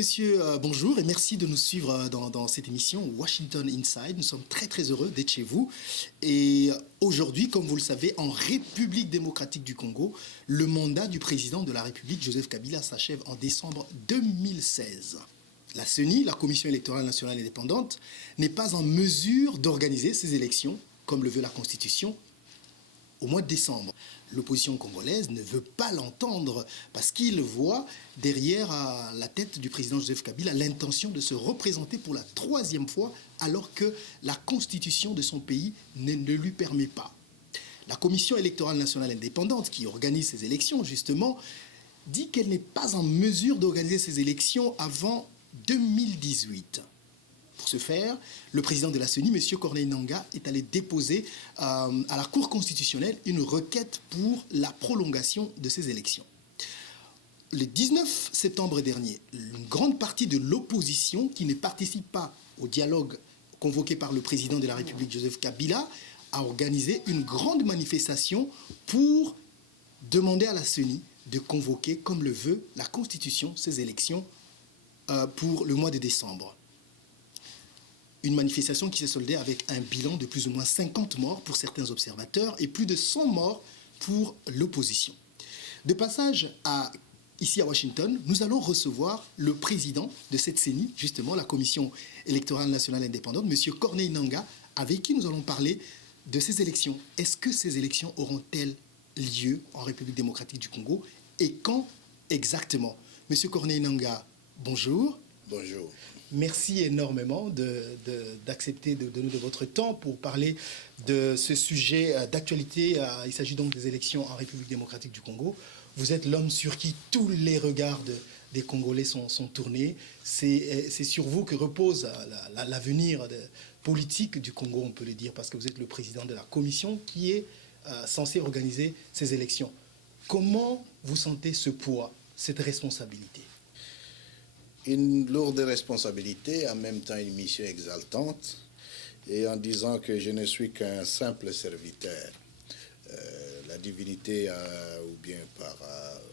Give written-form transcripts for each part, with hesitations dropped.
messieurs, bonjour et merci de nous suivre dans cette émission Washington Inside. Nous sommes très très heureux d'être chez vous. Et aujourd'hui, comme vous le savez, en République démocratique du Congo, le mandat du président de la République, Joseph Kabila, s'achève en décembre 2016. La CENI, la Commission électorale nationale indépendante, n'est pas en mesure d'organiser ces élections, comme le veut la Constitution, au mois de décembre. L'opposition congolaise ne veut pas l'entendre parce qu'il voit derrière la tête du président Joseph Kabila l'intention de se représenter pour la troisième fois alors que la constitution de son pays ne lui permet pas. La Commission électorale nationale indépendante qui organise ces élections justement dit qu'elle n'est pas en mesure d'organiser ces élections avant 2018. Pour ce faire, le président de la CENI, M. Corneille Nangaa, est allé déposer à la Cour constitutionnelle une requête pour la prolongation de ces élections. Le 19 septembre dernier, une grande partie de l'opposition qui ne participe pas au dialogue convoqué par le président de la République, Joseph Kabila, a organisé une grande manifestation pour demander à la CENI de convoquer, comme le veut la Constitution, ces élections pour le mois de décembre. Une manifestation qui s'est soldée avec un bilan de plus ou moins 50 morts pour certains observateurs et plus de 100 morts pour l'opposition. De passage ici à Washington, nous allons recevoir le président de cette CENI, justement la Commission électorale nationale indépendante, M. Corneille Nangaa, avec qui nous allons parler de ces élections. Est-ce que ces élections auront-elles lieu en République démocratique du Congo et quand exactement? M. Corneille Nangaa, bonjour. Bonjour. Merci énormément d'accepter de donner de votre temps pour parler de ce sujet d'actualité. Il s'agit donc des élections en République démocratique du Congo. Vous êtes l'homme sur qui tous les regards des Congolais sont tournés. C'est sur vous que repose l'avenir politique du Congo, on peut le dire, parce que vous êtes le président de la commission qui est censée organiser ces élections. Comment vous sentez ce poids, cette responsabilité ? Une lourde responsabilité, en même temps une mission exaltante, et en disant que je ne suis qu'un simple serviteur. La divinité, ou bien par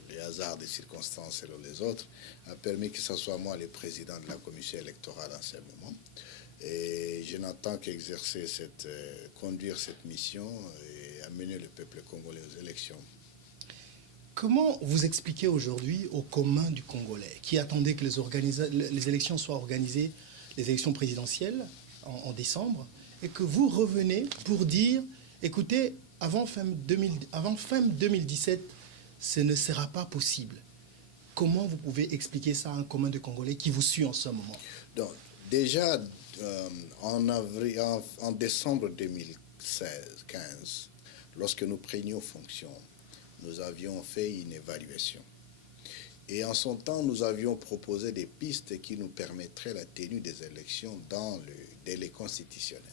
les hasards des circonstances selon les autres, a permis que ce soit moi le président de la commission électorale en ce moment. Et je n'entends qu'exercer conduire cette mission et amener le peuple congolais aux élections. Comment vous expliquez aujourd'hui au commun du Congolais qui attendait que les élections soient organisées, les élections présidentielles en décembre, et que vous revenez pour dire, écoutez, avant fin 2017, ce ne sera pas possible. Comment vous pouvez expliquer ça à un commun de Congolais qui vous suit en ce moment? Donc, déjà, en décembre 2015, lorsque nous prenions fonction, nous avions fait une évaluation. Et en son temps, nous avions proposé des pistes qui nous permettraient la tenue des élections dans le délai constitutionnel.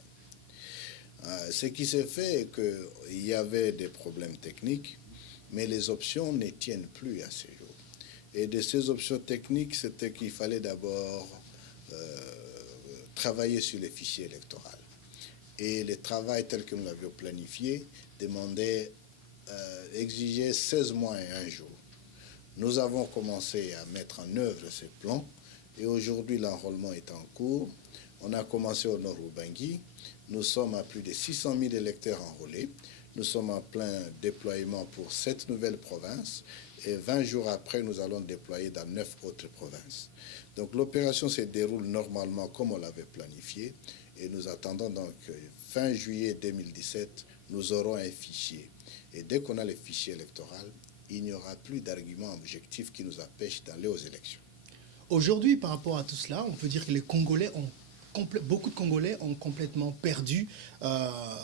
Ce qui s'est fait est qu'il y avait des problèmes techniques, mais les options ne tiennent plus à ce jour. Et de ces options techniques, c'était qu'il fallait d'abord travailler sur les fichiers électoraux. Et le travail tel que nous l'avions planifié exigeait 16 mois et 1 jour. Nous avons commencé à mettre en œuvre ces plans et aujourd'hui l'enrôlement est en cours. On a commencé au nord Ubangi. Nous sommes à plus de 600 000 électeurs enrôlés. Nous sommes en plein déploiement pour 7 nouvelles provinces et 20 jours après, nous allons déployer dans 9 autres provinces. Donc l'opération se déroule normalement comme on l'avait planifié et nous attendons donc fin juillet 2017, nous aurons un fichier. Et dès qu'on a le fichier électoral, il n'y aura plus d'arguments objectifs qui nous empêchent d'aller aux élections. Aujourd'hui, par rapport à tout cela, on peut dire que beaucoup de Congolais ont complètement perdu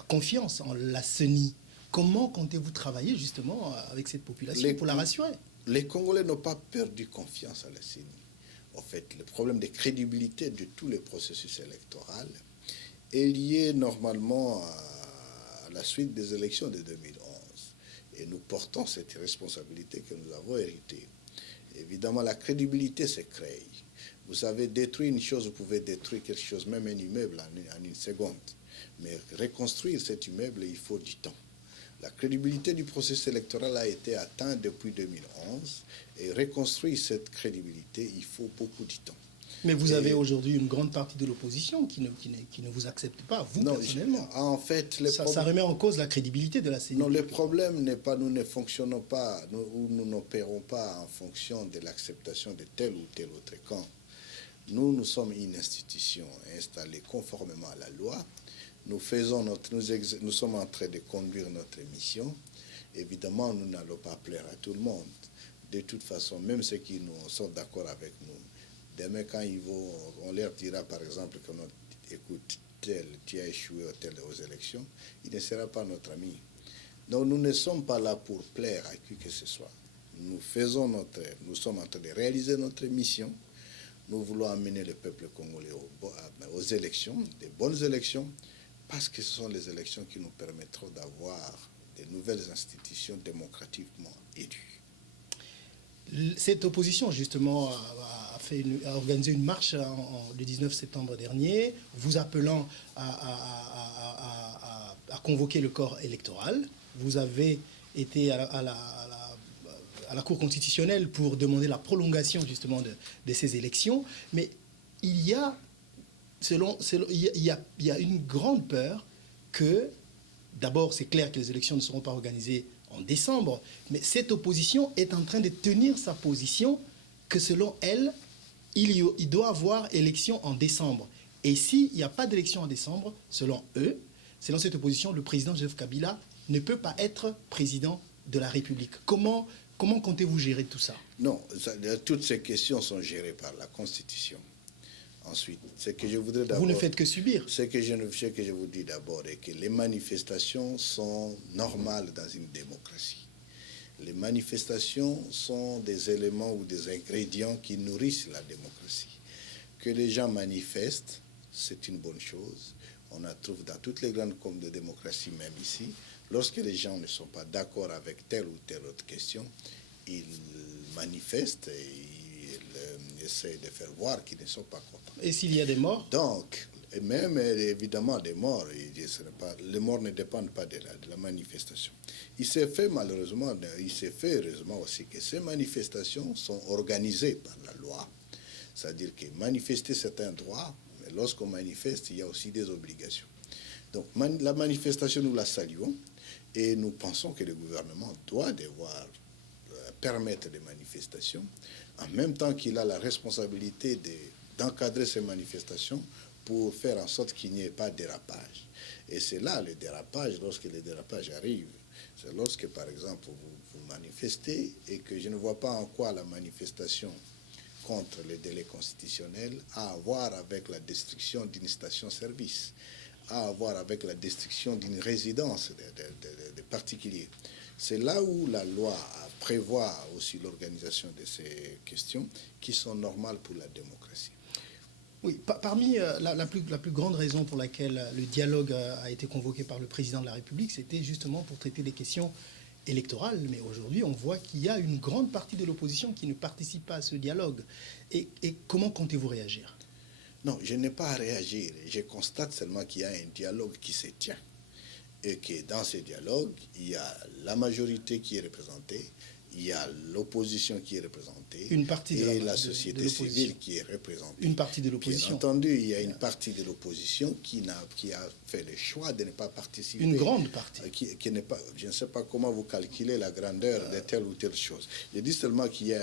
confiance en la CENI. Comment comptez-vous travailler justement avec cette population pour la rassurer? Les Congolais n'ont pas perdu confiance à la CENI. En fait, le problème de crédibilité de tous les processus électoraux est lié normalement à la suite des élections de 2011. Et nous portons cette responsabilité que nous avons héritée. Évidemment, la crédibilité se crée. Vous savez, détruire une chose, vous pouvez détruire quelque chose, même un immeuble en une seconde. Mais reconstruire cet immeuble, il faut du temps. La crédibilité du processus électoral a été atteinte depuis 2011 et reconstruire cette crédibilité, il faut beaucoup de temps. Mais vous avez aujourd'hui une grande partie de l'opposition qui ne vous accepte pas, vous non, personnellement. En fait, ça remet en cause la crédibilité de la CENI. Non, le problème n'est pas, nous ne fonctionnons pas, nous n'opérons pas en fonction de l'acceptation de tel ou tel autre camp. Nous sommes une institution installée conformément à la loi. Nous sommes en train de conduire notre mission. Évidemment, nous n'allons pas plaire à tout le monde. De toute façon, même ceux qui sont d'accord avec nous, demain, quand on leur dira, par exemple, que écoute, tu as échoué aux élections, il ne sera pas notre ami. Donc, nous ne sommes pas là pour plaire à qui que ce soit. Nous sommes en train de réaliser notre mission. Nous voulons amener le peuple congolais aux élections, des bonnes élections, parce que ce sont les élections qui nous permettront d'avoir de nouvelles institutions démocratiquement élues. Cette opposition, justement, a organisé une marche le 19 septembre dernier, vous appelant à convoquer le corps électoral. Vous avez été à la Cour constitutionnelle pour demander la prolongation, justement, de ces élections. Mais il y a une grande peur que, d'abord, c'est clair que les élections ne seront pas organisées en décembre, mais cette opposition est en train de tenir sa position que selon elle, il doit y avoir élection en décembre. Et s'il n'y a pas d'élection en décembre, selon eux, selon cette opposition, le président Joseph Kabila ne peut pas être président de la République. Comment comptez-vous gérer tout ça? Non, toutes ces questions sont gérées par la Constitution. Ensuite, ce que je voudrais d'abord... Vous ne faites que subir. Ce que je vous dis d'abord est que les manifestations sont normales dans une démocratie. Les manifestations sont des éléments ou des ingrédients qui nourrissent la démocratie. Que les gens manifestent, c'est une bonne chose. On la trouve dans toutes les grandes formes de démocratie, même ici. Lorsque les gens ne sont pas d'accord avec telle ou telle autre question, ils manifestent et ils essaient de faire voir qu'ils ne sont pas contents. Et s'il y a des morts? Donc, et même évidemment des morts, les morts ne dépendent pas de la manifestation. Il s'est fait heureusement aussi que ces manifestations sont organisées par la loi. C'est-à-dire que manifester c'est un droit, mais lorsqu'on manifeste, il y a aussi des obligations. Donc la manifestation, nous la saluons et nous pensons que le gouvernement doit devoir permettre des manifestations, en même temps qu'il a la responsabilité d'encadrer ces manifestations pour faire en sorte qu'il n'y ait pas de dérapage. Et c'est là le dérapage, lorsque le dérapage arrive, c'est lorsque, par exemple, vous manifestez et que je ne vois pas en quoi la manifestation contre les délais constitutionnels a à voir avec la destruction d'une station-service, a à voir avec la destruction d'une résidence de particuliers. C'est là où la loi prévoit aussi l'organisation de ces questions qui sont normales pour la démocratie. Oui, parmi la plus grande raison pour laquelle le dialogue a été convoqué par le président de la République, c'était justement pour traiter des questions électorales. Mais aujourd'hui, on voit qu'il y a une grande partie de l'opposition qui ne participe pas à ce dialogue. Et comment comptez-vous réagir? Non, je n'ai pas à réagir. Je constate seulement qu'il y a un dialogue qui se tient. Et que dans ce dialogue, il y a la majorité qui est représentée, il y a l'opposition qui est représentée, une partie et la société civile qui est représentée. Une partie de l'opposition. Bien entendu, il y a une partie de l'opposition qui a fait le choix de ne pas participer. Une grande partie. Qui n'est pas, je ne sais pas comment vous calculez la grandeur de telle ou telle chose. Je dis seulement qu'il y a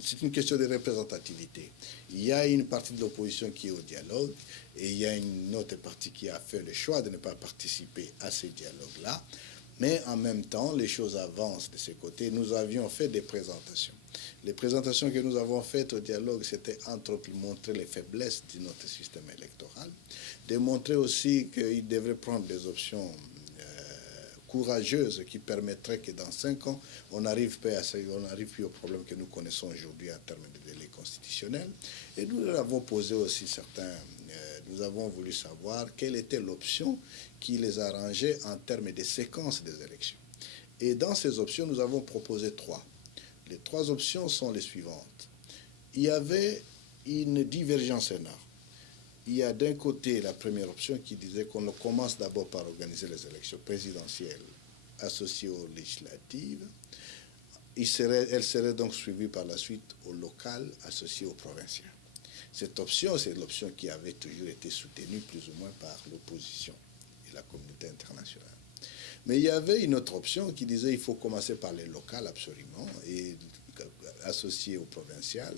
c'est une question de représentativité. Il y a une partie de l'opposition qui est au dialogue et il y a une autre partie qui a fait le choix de ne pas participer à ce dialogue-là. Mais en même temps, les choses avancent de ce côté. Nous avions fait des présentations. Les présentations que nous avons faites au dialogue, c'était entre autres montrer les faiblesses de notre système électoral, de montrer aussi qu'il devrait prendre des options courageuses qui permettraient que dans 5 ans, on n'arrive plus au problème que nous connaissons aujourd'hui en termes de délai constitutionnel. Et nous avons posé aussi nous avons voulu savoir quelle était l'option qui les arrangeait en termes de séquence des élections. Et dans ces options, nous avons proposé 3. Les 3 options sont les suivantes. Il y avait une divergence énorme. Il y a d'un côté la première option qui disait qu'on commence d'abord par organiser les élections présidentielles associées aux législatives. Elle serait donc suivie par la suite aux locales associées aux provinciales. Cette option, c'est l'option qui avait toujours été soutenue plus ou moins par l'opposition et la communauté internationale. Mais il y avait une autre option qui disait qu'il faut commencer par les locales absolument, et associées aux provinciales,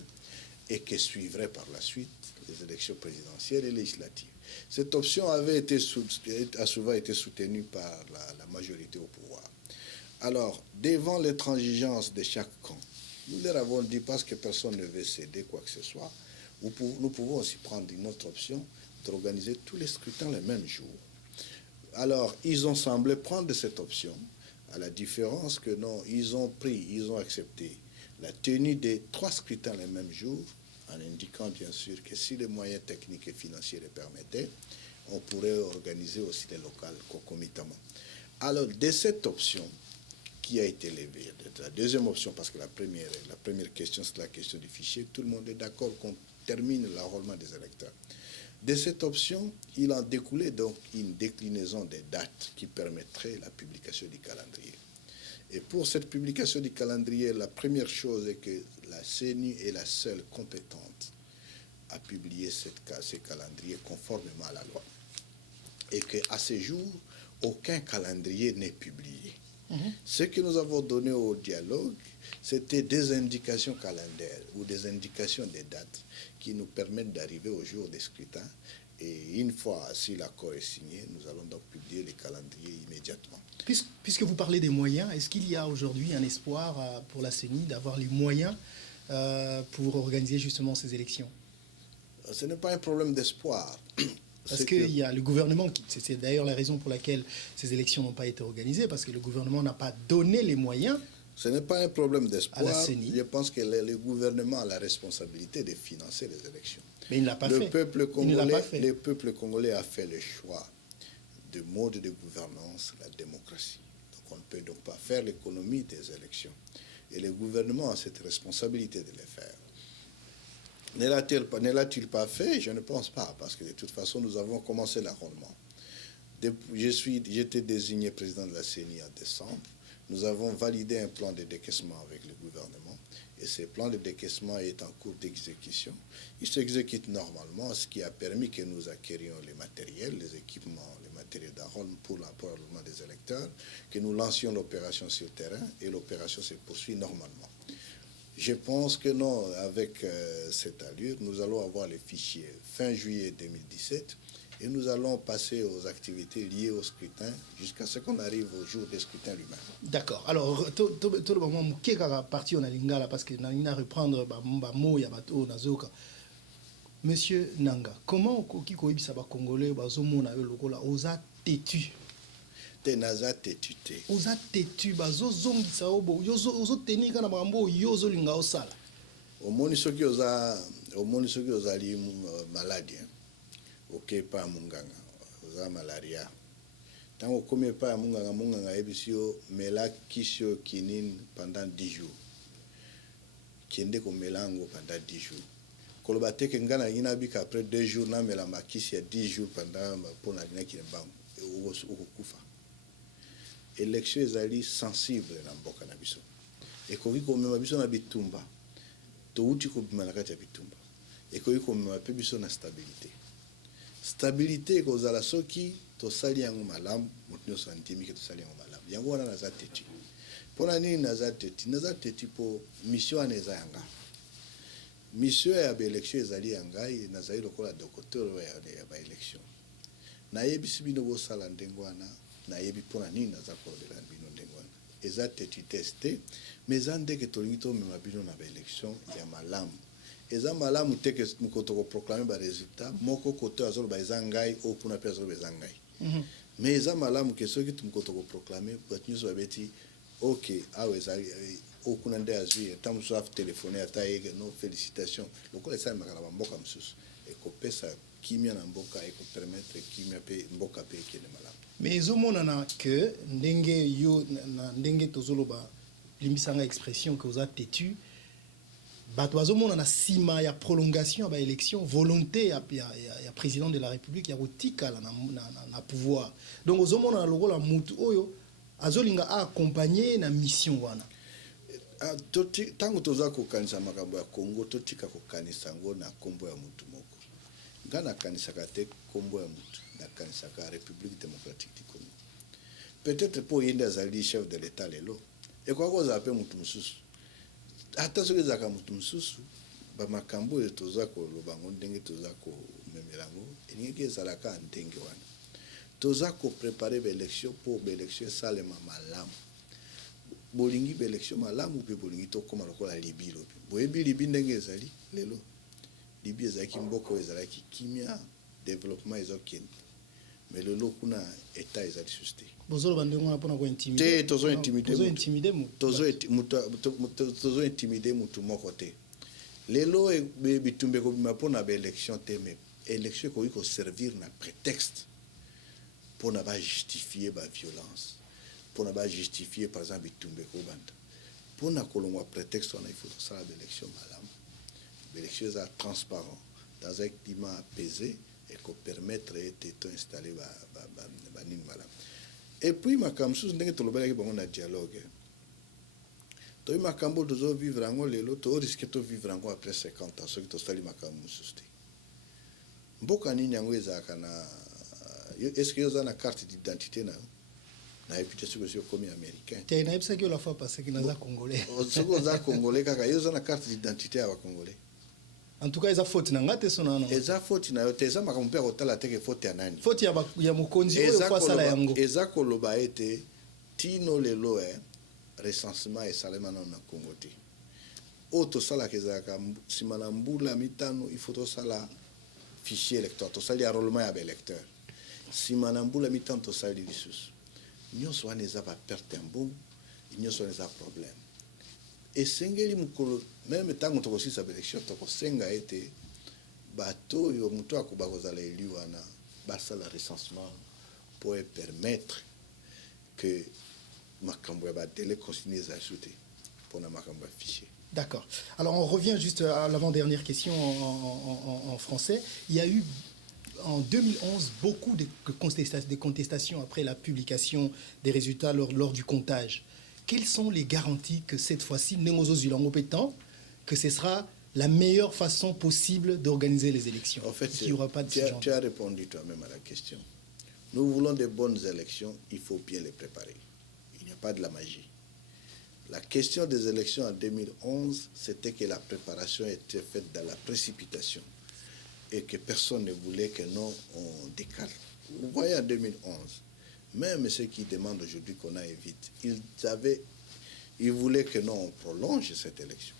et qui suivraient par la suite les élections présidentielles et législatives. Cette option a souvent été soutenue par la majorité au pouvoir. Alors, devant l'intransigeance de chaque camp, nous leur avons dit, parce que personne ne veut céder quoi que ce soit, nous pouvons aussi prendre une autre option d'organiser tous les scrutins le même jour. Alors, ils ont semblé prendre cette option, à la différence que non, ils ont accepté la tenue des 3 scrutins le même jour, en indiquant bien sûr que si les moyens techniques et financiers le permettaient, on pourrait organiser aussi les locales concomitamment. Alors, de cette option qui a été levée, la deuxième option, parce que la première question, c'est la question du fichier, tout le monde est d'accord qu'on termine l'enrôlement des électeurs. De cette option, il en découlait donc une déclinaison des dates qui permettrait la publication du calendrier. Et pour cette publication du calendrier, la première chose est que la CENI est la seule compétente à publier ces calendriers conformément à la loi. Et qu'à ce jour, aucun calendrier n'est publié. Ce que nous avons donné au dialogue, c'était des indications calendaires ou des indications des dates qui nous permettent d'arriver au jour des scrutins. Et une fois, si l'accord est signé, nous allons donc publier les calendriers immédiatement. Puisque vous parlez des moyens, est-ce qu'il y a aujourd'hui un espoir pour la CENI d'avoir les moyens pour organiser justement ces élections? Ce n'est pas un problème d'espoir. Parce qu'il y a le gouvernement, c'est d'ailleurs la raison pour laquelle ces élections n'ont pas été organisées, parce que le gouvernement n'a pas donné les moyens. Ce n'est pas un problème d'espoir. Je pense que le gouvernement a la responsabilité de financer les élections. Mais il ne l'a pas fait. Le peuple congolais a fait le choix de mode de gouvernance, la démocratie. Donc on ne peut donc pas faire l'économie des élections. Et le gouvernement a cette responsabilité de les faire. Ne l'a-t-il pas fait? Je ne pense pas, parce que de toute façon, nous avons commencé l'enrôlement. J'étais désigné président de la CENI en décembre. Nous avons validé un plan de décaissement avec le gouvernement, et ce plan de décaissement est en cours d'exécution. Il s'exécute normalement, ce qui a permis que nous acquérions les matériels, les équipements, les matériels d'enrôlement pour l'enrôlement des électeurs, que nous lancions l'opération sur terrain, et l'opération se poursuit normalement. Je pense que non, avec cette allure, nous allons avoir les fichiers fin juillet 2017 et nous allons passer aux activités liées au scrutin jusqu'à ce qu'on arrive au jour des scrutins lui-même. D'accord. Alors, tout le moment, qui est parti en Lingala parce que nous allons reprendre mot yabato nazoka. Monsieur Nanga, comment Kikoïbi Saba Congolais, Bazomo na lokola osa têtu? Naza têtu. Osa têtu, bazo zongi saobo, yozo tenika na mambo yozo linga osala. Omoni soki ozali malade, ok pa munganga, oza malaria. Tango komi pa munganga ebisio mela kisio kinin pendant 10 jours. Kiende ko melango pendant 10 jours. Koloba teke ngana ina bika après 2 jours na mela makisi ya 10 jours pendant pona na kilembango okufa. Élection ezali sensible na mboka na biso. Ekoki komema biso na bitumba. Touti kobima na kati ya bitumba. Ekoki komema pe biso na stabilité. Stabilité ekozala soki tosali yango malamu, moto nyonso andimi ke tosali yango malamu. Yango wana naza têtu. Pona nini naza têtu? Naza têtu po mission wana eza yanga. Mission ya ba élection ezali yanga, nazali lokola docteur ya ba élection. Nayebisi bino bosala ndenge wana. Nayebi pona nini naza kolela bino ndenge wana. Eza têtu testé, mais eza ndenge tolingi tomema bino na ba élection ya malamu. Eza malamu te ke mokoto ko proclamer ba résultat moko kote azoloba eza ngai o pona pe azoloba eza ngai. Mais eza malamu ke soki mokoto ko proclamer bato nyonso babeti ok awa eza okuna nde azwi tamuso af téléphoner ataye no félicitations lokola esa makala ba mboka mosusu ekopesa kimia na mboka ekopermettre kimia pe mboka pe ekende malamu. Mais ezomonana que ndenge tozoloba limbisanga expression que oza têtu bato bazomona na sima ya prolongation ya élection volonté ya président de la République ya kotikala na pouvoir. Donc ozomona na lokola mutu oyo azolinga accompagner na mission wana. Tango toza kokanisa makambo ya Congo totika kokanisa ngo na kombo ya mutu moko. Nga nakanisaka te kombo ya mutu, nakanisaka République démocratique du Congo. Peut-être pour yende azali chef de l'État lelo. Et kwa koza ape mutu mususu. Ata soki ezaka mutu mususu, ba makambo e toza koloba ngo ndenge toza ko memelango, elingi ezalaka ndenge wana. Toza ko préparer l'élection pour l'élection salema malamu. Bolingi l'élection malamu pe bolingi to koma lokola Libye lobi. Boyebi Libye ndenge ezali lelo. Libye ezalaki mboko ezalaki kimia développement ezokende. Mais lelo kuna état ezali susté. Bozolo bandengo na pona ko intimider. Te tozo intimider. Tozo intimider mutu moko te. Lelo bitumbe ko bima pona ba élection te mais élection ko iko servir na prétexte pour ne pas justifier la violence, pour ne pas justifier, par exemple, pour ne pas prétexte, il faut que ça l'élection, madame. L'élection est transparente, dans un climat apaisé et qu'on permettre d'être installé, madame. Et puis, ma camsous, n'est que le dialogue. Donc, ma cambo dozo vivre en haut, l'autre risque de vivre en haut après 50 ans, ce qui est ma camsous. Beaucoup de est-ce que vous avez une carte d'identité na réputation que c'est comme américain? Tu n'as pas que la fois passée que nous congolais. Ce que vous avez congolais, vous avez une carte d'identité à congolais. En tout cas, ils ont faute na ngate sona non. Ils ont faute na yote, ils ont makampe hôtel teke faute ya nani. Faute ya mukonzi oyo kwa sala yango. Eza koloba ete tino lelo recensement et salema na Congo te. Auto sala kezaka simana mbula mitano, il faut to sala fichier électoral, to sala enrôlement ya électeur. Si manambula mitan to sali lisusu nyo so aneza ba perte mbongo nyo so aneza problème et sengeli mukolo même tango to kosi sa élection to kosenga ete bato yo muto akuba kozala élu wana basa la recensement pour permettre que makambo ba délai continue à ajouter pour na makambo fichier. D'accord. Alors on revient juste à l'avant-dernière question en français. Il y a eu en 2011, beaucoup de contestations après la publication des résultats lors du comptage. Quelles sont les garanties que cette fois-ci, que ce sera la meilleure façon possible d'organiser les élections? En fait, qu'il n'y aura pas de tu as répondu toi-même à la question. Nous voulons de bonnes élections, il faut bien les préparer. Il n'y a pas de la magie. La question des élections en 2011, c'était que la préparation était faite dans la précipitation. Et que personne ne voulait que nous, on décale. Vous voyez en 2011, même ceux qui demandent aujourd'hui qu'on aille vite, ils voulaient que nous, on prolonge cette élection.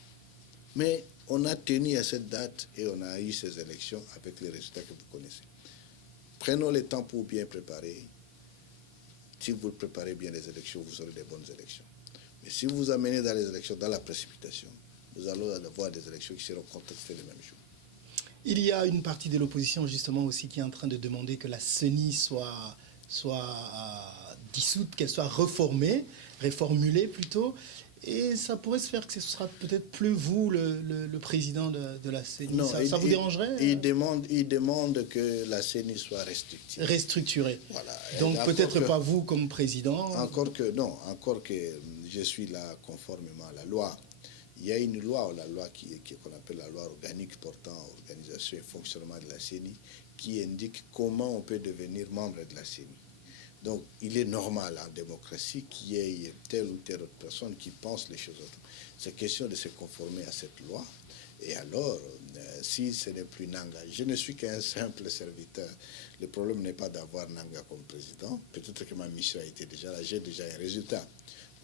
Mais on a tenu à cette date et on a eu ces élections avec les résultats que vous connaissez. Prenons le temps pour bien préparer. Si vous préparez bien les élections, vous aurez des bonnes élections. Mais si vous amenez dans les élections, dans la précipitation, nous allons avoir des élections qui seront contestées le même jour. Il y a une partie de l'opposition justement aussi qui est en train de demander que la CENI soit dissoute, qu'elle soit réformulée plutôt. Et ça pourrait se faire que ce sera peut-être plus vous le président de la CENI. Non, ça vous dérangerait? Il demande que la CENI soit restructurée. Restructurée. Voilà. Donc peut-être pas vous comme président. Encore que je suis là conformément à la loi. Il y a une loi, qu'on appelle la loi organique portant organisation et fonctionnement de la CENI, qui indique comment on peut devenir membre de la CENI. Donc, il est normal en démocratie qu'il y ait telle ou telle autre personne qui pense les choses autres. C'est question de se conformer à cette loi. Et alors, si ce n'est plus Nanga, je ne suis qu'un simple serviteur. Le problème n'est pas d'avoir Nanga comme président. Peut-être que ma mission a été déjà là, j'ai déjà un résultat.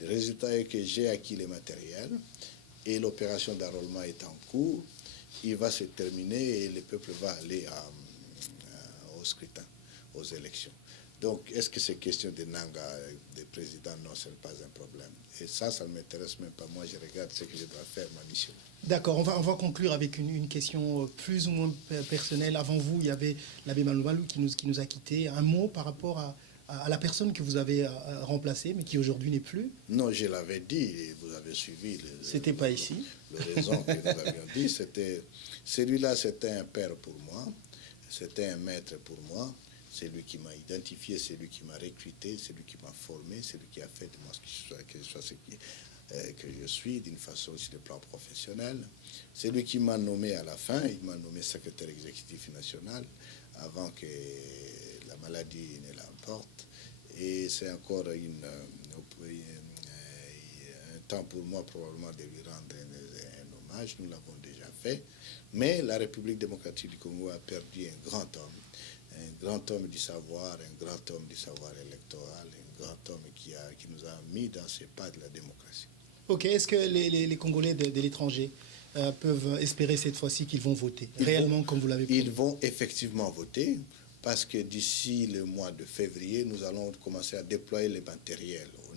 Le résultat est que j'ai acquis les matériels et l'opération d'enrôlement est en cours. Il va se terminer et le peuple va aller au scrutin, aux élections. Donc, est-ce que c'est question de Nanga, de président? Non, ce n'est pas un problème. Et ça ne m'intéresse même pas. Moi, je regarde ce que je dois faire, ma mission. D'accord, on va conclure avec une question plus ou moins personnelle. Avant vous, il y avait l'abbé Maloumalou qui nous a quittés. Un mot par rapport à la personne que vous avez remplacée, mais qui aujourd'hui n'est plus? Non, je l'avais dit, vous avez suivi. C'était pas ici. Le raison que nous avions dit, c'était... Celui-là, c'était un père pour moi, c'était un maître pour moi, C'est lui qui m'a identifié, c'est lui qui m'a recruté, c'est lui qui m'a formé, c'est lui qui a fait de moi que je sois que je suis d'une façon sur le plan professionnel. C'est lui qui m'a nommé à la fin, il m'a nommé secrétaire exécutif national avant que la maladie ne l'emporte. Et c'est encore un temps pour moi probablement de lui rendre un hommage, nous l'avons déjà fait. Mais la République démocratique du Congo a perdu un grand homme du savoir, un grand homme du savoir électoral, un grand homme qui nous a mis dans ses pas de la démocratie. Ok, est-ce que les Congolais de l'étranger peuvent espérer cette fois-ci qu'ils vont voter réellement comme vous l'avez promis? Ils vont effectivement voter parce que d'ici le mois de février, nous allons commencer à déployer les matériels au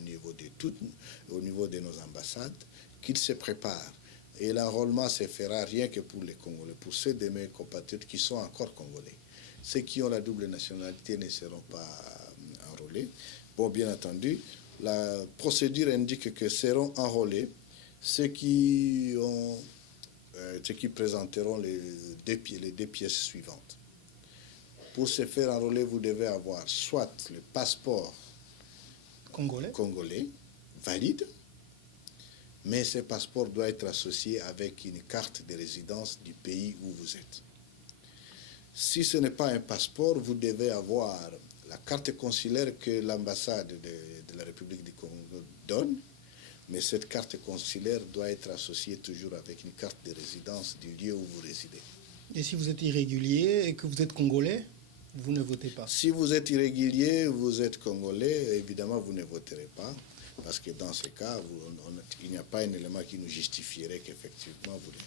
niveau de nos ambassades, qu'ils se préparent. Et l'enrôlement se fera rien que pour les Congolais, pour ceux de mes compatriotes qui sont encore Congolais. Ceux qui ont la double nationalité ne seront pas enrôlés. Bon, bien entendu, la procédure indique que seront enrôlés ceux qui présenteront les deux pièces suivantes. Pour se faire enrôler, vous devez avoir soit le passeport congolais valide, mais ce passeport doit être associé avec une carte de résidence du pays où vous êtes. Si ce n'est pas un passeport, vous devez avoir la carte consulaire que l'ambassade de la République du Congo donne, mais cette carte consulaire doit être associée toujours avec une carte de résidence du lieu où vous résidez. Et si vous êtes irrégulier et que vous êtes Congolais, vous ne votez pas? Si vous êtes irrégulier, vous êtes Congolais, évidemment vous ne voterez pas, parce que dans ce cas, il n'y a pas un élément qui nous justifierait qu'effectivement vous l'êtes.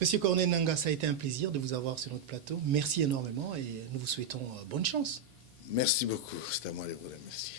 Monsieur Corneille Nangaa, ça a été un plaisir de vous avoir sur notre plateau. Merci énormément et nous vous souhaitons bonne chance. Merci beaucoup, c'est à moi de vous remercier.